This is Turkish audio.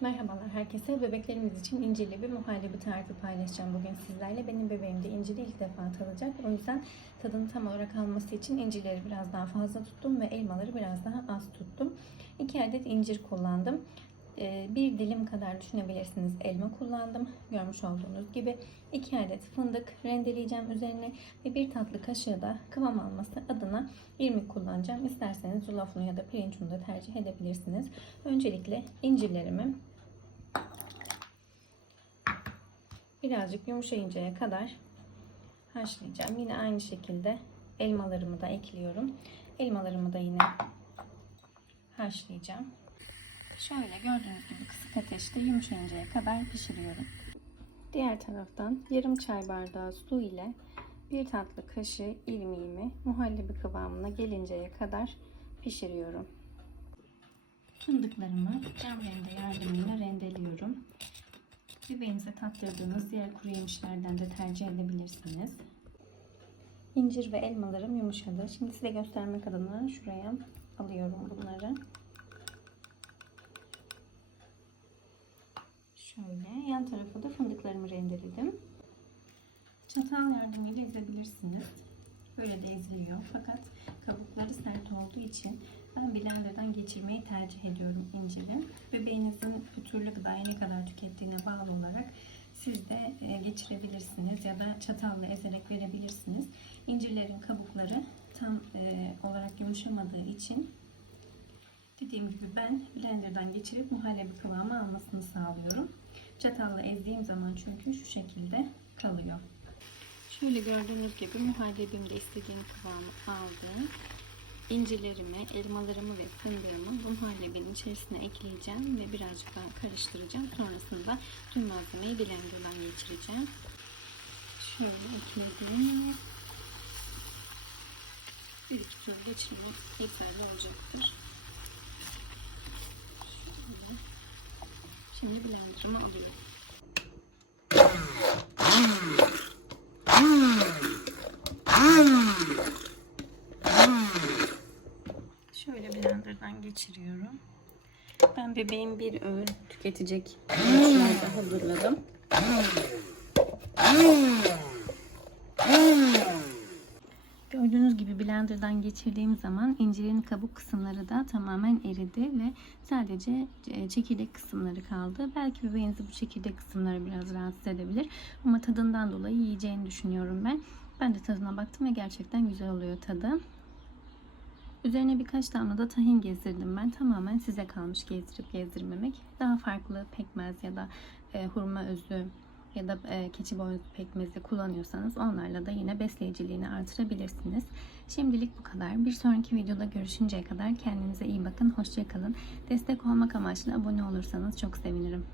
Merhabalar herkese. Bebeklerimiz için incirli bir muhallebi tarifi paylaşacağım bugün sizlerle. Benim bebeğim de inciri ilk defa tadacak. O yüzden tadını tam olarak alması için incirleri biraz daha fazla tuttum ve elmaları biraz daha az tuttum. 2 adet incir kullandım. Ee, Bir dilim kadar düşünebilirsiniz elma kullandım. Görmüş olduğunuz gibi 2 adet fındık rendeleyeceğim üzerine ve bir tatlı kaşığı da kıvam alması adına irmik kullanacağım. İsterseniz yulaf unu ya da pirinç unu da tercih edebilirsiniz. Öncelikle incirlerimi birazcık yumuşayıncaya kadar haşlayacağım. Yine aynı şekilde elmalarımı da ekliyorum. Elmalarımı da yine haşlayacağım. Şöyle gördüğünüz gibi kısık ateşte yumuşayıncaya kadar pişiriyorum. Diğer taraftan yarım çay bardağı su ile bir tatlı kaşığı irmiğimi muhallebi kıvamına gelinceye kadar pişiriyorum. Fındıklarımı cam rende yardımıyla rendeliyorum. Bebeğinize tattırdığınız diğer kuru yemişlerden de tercih edebilirsiniz. İncir ve elmalarım yumuşadı. Şimdi size göstermek adına şuraya alıyorum bunları. Şöyle yan tarafa da fındıklarımı rendeledim. Çatal yardımıyla ezebilirsiniz. Böyle de eziliyor. Fakat kabukları sert olduğu için ben blenderdan geçirmeyi tercih ediyorum inciri. Bebeğinizin bu türlü gıdayı ne kadar tükettiğine bağlı olarak siz de e, geçirebilirsiniz ya da çatalla ezerek verebilirsiniz. İncirlerin kabukları tam e, olarak yumuşamadığı için dediğim gibi ben blenderdan geçirip muhallebi kıvamı almasını sağlıyorum. Çatalla ezdiğim zaman çünkü şu şekilde kalıyor. Şöyle gördüğünüz gibi muhallebimde istediğim kıvamı aldım. İncirlerimi, elmalarımı ve fındığımı bu muhallebinin içerisine ekleyeceğim ve birazcık daha karıştıracağım. Sonrasında tüm malzemeyi blenderdan geçireceğim. Şöyle ekledim. Bir iki tur geçirmek yeterli olacaktır. Şimdi blenderımı alıyorum. Şöyle blenderdan geçiriyorum. Ben bebeğim bir öğün tüketecek hazırladım. Gördüğünüz gibi blenderdan geçirdiğim zaman incirin kabuk kısımları da tamamen eridi ve sadece e, çekirdek kısımları kaldı. Belki bebeğinizi bu çekirdek kısımları biraz rahatsız edebilir ama tadından dolayı yiyeceğini düşünüyorum ben. Ben de tadına baktım ve gerçekten güzel oluyor tadı. Üzerine birkaç damla da tahin gezdirdim ben. Tamamen size kalmış gezdirip gezdirmemek. Daha farklı pekmez ya da e, hurma özü ya da e, keçi boynuzu pekmezi kullanıyorsanız onlarla da yine besleyiciliğini artırabilirsiniz. Şimdilik bu kadar. Bir sonraki videoda görüşünceye kadar kendinize iyi bakın. Hoşçakalın. Destek olmak amaçlı abone olursanız çok sevinirim.